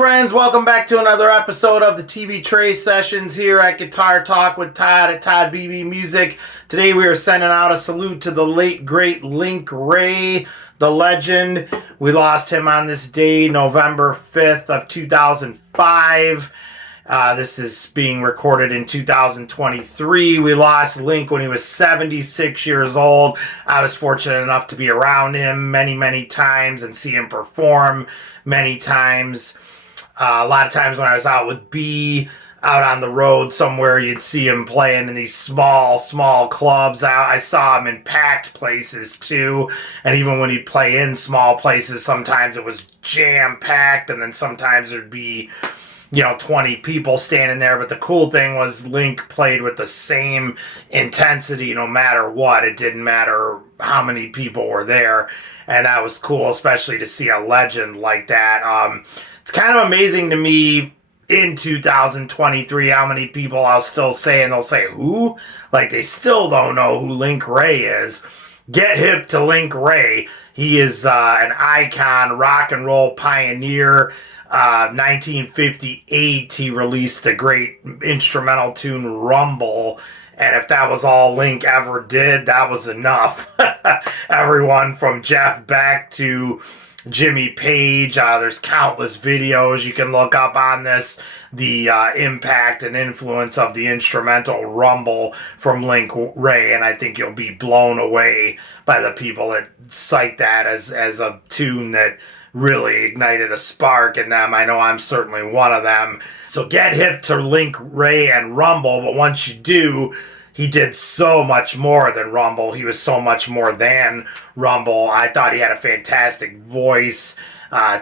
friends, welcome back to another episode of the TV Tray Sessions here at Guitar Talk with Todd at Todd Beebe Music. Today we are sending out a salute to the late great Link Wray, the legend. We lost him on this day, November 5th of 2005. This is being recorded in 2023. We lost Link when he was 76 years old. I was fortunate enough to be around him many times and see him perform many times. A lot of times when I was out with Beebe, out on the road somewhere, you'd see him playing in these small clubs. I saw him in packed places too, and even when he'd play in small places, sometimes it was jam-packed, and then sometimes there'd be 20 people standing there. But the cool thing was Link played with the same intensity no matter what. It didn't matter how many people were there, and that was cool, especially to see a legend like that. It's kind of amazing to me in 2023 how many people I'll still say, and they'll say, who? Like, they still don't know who Link Wray is. Get hip to Link Wray. He is an icon, rock and roll pioneer. 1958, he released the great instrumental tune Rumble, and if that was all Link ever did, that was enough. Everyone from Jeffbeck to Jimmypage, there's countless videos you can look up on this, the impact and influence of the instrumental Rumble from Link Wray, and I think you'll be blown away by the people that cite that as a tune that really ignited a spark in them. I know I'm certainly one of them. So get hip to Link Wray and Rumble, but once you do, he did so much more than Rumble. He was so much more than Rumble. I thought he had a fantastic voice.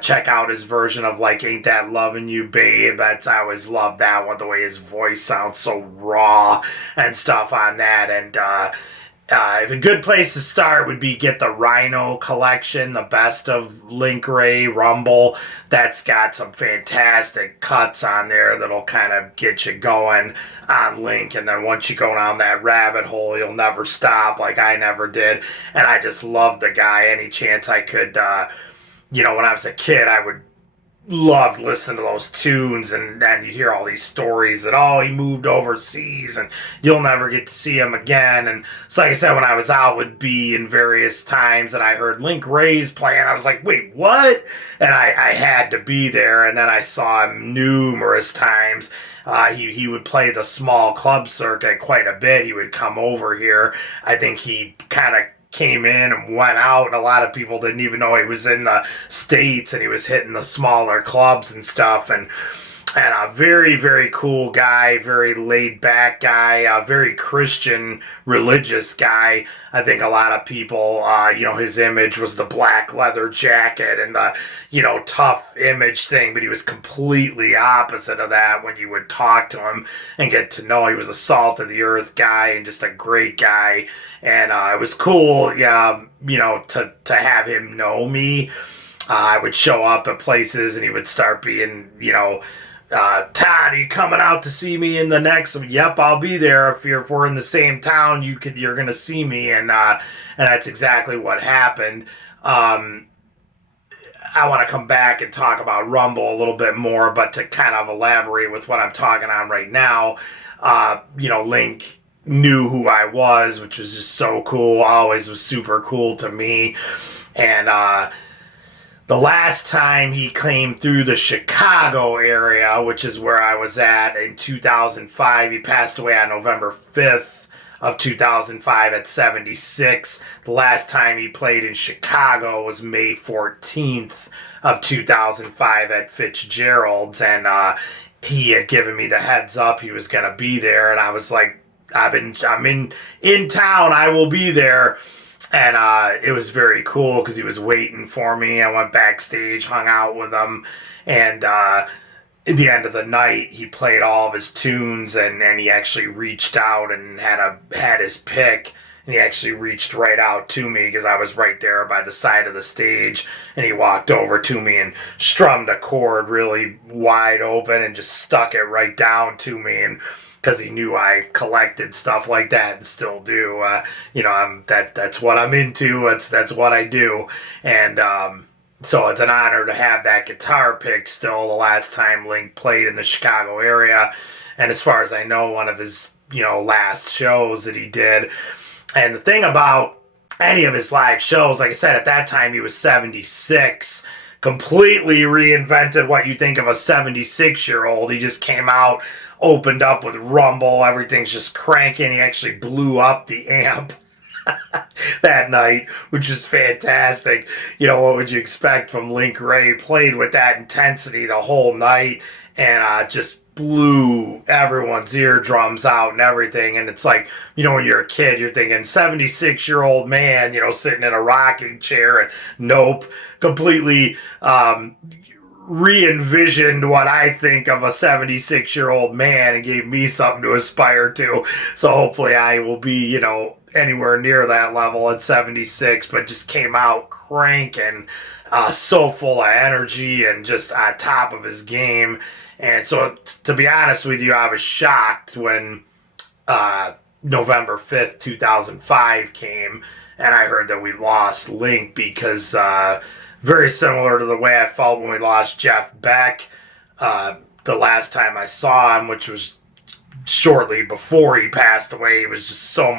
Check out his version of like Ain't That Lovin' You Babe. I always loved that one, the way his voice sounds so raw and stuff on that. And a good place to start would be get the Rhino collection, the best of Link Wray, Rumble. That's got some fantastic cuts on there that'll kind of get you going on Link. And then once you go down that rabbit hole, you'll never stop, like I never did. And I just loved the guy. Any chance I could, when I was a kid, I would loved listening to those tunes, and you'd hear all these stories that, he moved overseas and you'll never get to see him again. And so like I said, when I was out with Beebe in various times and I heard Link Wray's playing, I was like, wait, what? And I had to be there. And then I saw him numerous times. He would play the small club circuit quite a bit. He would come over here. I think he kind of came in and went out, and a lot of people didn't even know he was in the States, and he was hitting the smaller clubs and stuff, and a very cool guy, very laid back guy, a very Christian, religious guy. I think a lot of people, his image was the black leather jacket and the, tough image thing, but he was completely opposite of that when you would talk to him and get to know. He was a salt of the earth guy and just a great guy, and it was cool, to have him know me. I would show up at places and he would start being, Todd, are you coming out to see me in the next? Yep, I'll be there. If we're in the same town, you're gonna see me, and that's exactly what happened. I want to come back and talk about Rumble a little bit more, but to kind of elaborate with what I'm talking on right now, Link knew who I was, which was just so cool. Always was super cool to me, and the last time he came through the Chicago area, which is where I was at in 2005, he passed away on November 5th of 2005 at 76. The last time he played in Chicago was May 14th of 2005 at Fitzgerald's, and he had given me the heads up he was going to be there, and I was like, I'm in town, I will be there. And it was very cool because he was waiting for me. I went backstage, hung out with him, and at the end of the night, he played all of his tunes, and he actually reached out and had his pick, and he actually reached right out to me because I was right there by the side of the stage, and he walked over to me and strummed a chord really wide open and just stuck it right down to me, and because he knew I collected stuff like that and still do. That's what I'm into. That's what I do. And So it's an honor to have that guitar pick still the last time Link played in the Chicago area. And as far as I know, one of his, last shows that he did. And the thing about any of his live shows, like I said, at that time he was 76, completely reinvented what you think of a 76-year-old. He just came out, opened up with Rumble, everything's just cranking. He actually blew up the amp that night, which is fantastic. What would you expect from Link Wray? Played with that intensity the whole night and just blew everyone's eardrums out and everything. And it's like, when you're a kid, you're thinking 76-year-old man, sitting in a rocking chair, and nope, completely re-envisioned what I think of a 76-year-old man and gave me something to aspire to. So hopefully I will be, anywhere near that level at 76, but just came out cranking, so full of energy and just on top of his game. And so, to be honest with you, I was shocked when November 5th, 2005 came and I heard that we lost Link, because very similar to the way I felt when we lost Jeff Beck the last time I saw him, which was shortly before he passed away. He was just so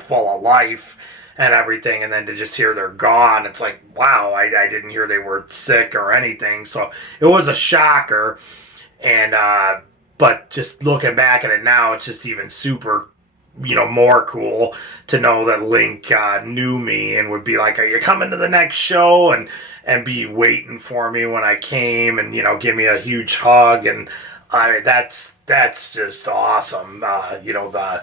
full of life and everything, and then to just hear they're gone, it's like, wow, I didn't hear they were sick or anything. So it was a shocker. And but just looking back at it now, it's just even super, more cool to know that Link knew me and would be like, are you coming to the next show? And be waiting for me when I came, and give me a huge hug. And I mean, that's just awesome. The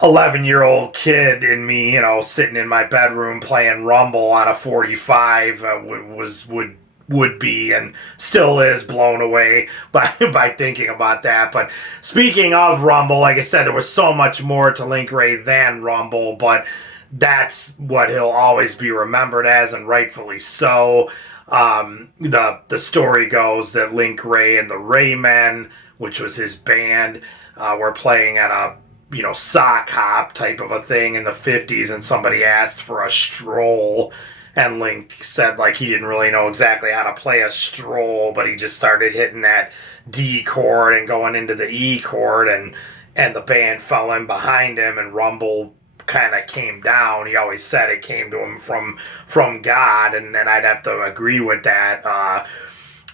11-year-old kid in me, sitting in my bedroom playing Rumble on a 45 would be and still is blown away by thinking about that. But speaking of Rumble, like I said, there was so much more to Link Wray than Rumble, but that's what he'll always be remembered as, and rightfully so. The story goes that Link Wray and the Raymen, which was his band, were playing at a sock hop type of a thing in the 50s, and somebody asked for a stroll, and Link said like he didn't really know exactly how to play a stroll, but he just started hitting that D chord and going into the E chord, and the band fell in behind him, and Rumble kind of came down. He always said it came to him from God, and I'd have to agree with that.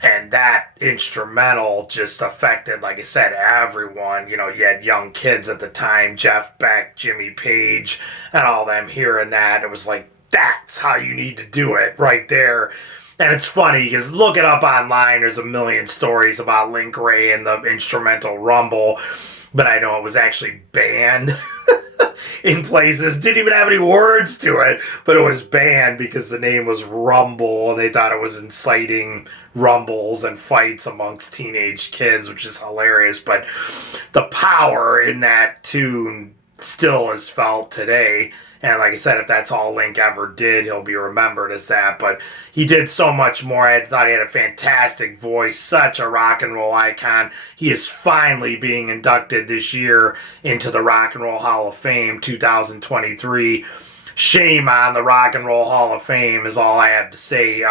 And that instrumental just affected, like I said, everyone. You had young kids at the time, Jeff Beck, Jimmypage, and all them hearing that. It was like, that's how you need to do it right there. And it's funny because look it up online. There's a million stories about Link Wray and the instrumental Rumble, but I know it was actually banned in places. Didn't even have any words to it, but it was banned because the name was Rumble, and they thought it was inciting rumbles and fights amongst teenage kids, which is hilarious. But the power in that tune still is felt today. And like I said, if that's all Link ever did, he'll be remembered as that. But he did so much more. I thought he had a fantastic voice, such a rock and roll icon. He is finally being inducted this year into the Rock and Roll Hall of Fame 2023. Shame on the Rock and Roll Hall of Fame is all I have to say.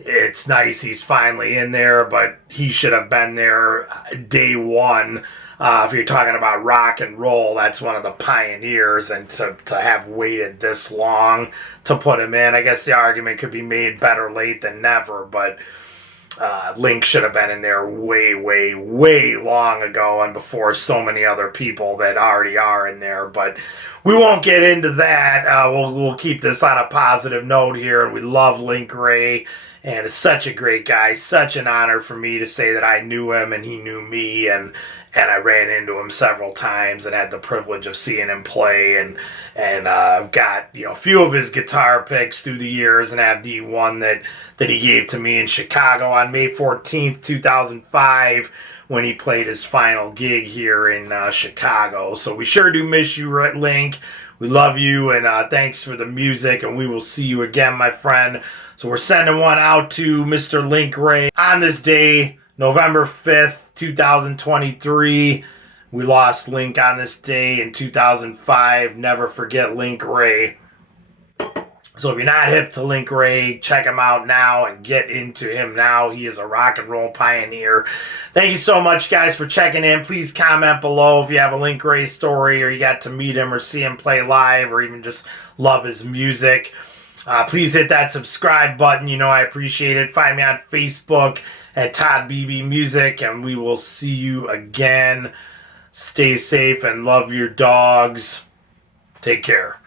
It's nice he's finally in there, but he should have been there day one. If you're talking about rock and roll, that's one of the pioneers, and to have waited this long to put him in, I guess the argument could be made better late than never, but Link should have been in there way, way, way long ago, and before so many other people that already are in there. But we won't get into that. We'll keep this on a positive note here, and we love Link Wray, and it's such a great guy. Such an honor for me to say that I knew him and he knew me, and I ran into him several times and had the privilege of seeing him play, and got a few of his guitar picks through the years, and have the one that he gave to me in Chicago on May 14th, 2005, when he played his final gig here in Chicago. So we sure do miss you, Link. We love you, and thanks for the music, and we will see you again, my friend. So we're sending one out to Mr. Link Wray on this day, November 5th, 2023. We lost Link on this day in 2005. Never forget Link Wray. So if you're not hip to Link Wray, check him out now and get into him now. He is a rock and roll pioneer. Thank you so much, guys, for checking in. Please comment below if you have a Link Wray story or you got to meet him or see him play live or even just love his music. Please hit that subscribe button. You know I appreciate it. Find me on Facebook at Todd Beebe Music, and we will see you again. Stay safe and love your dogs. Take care.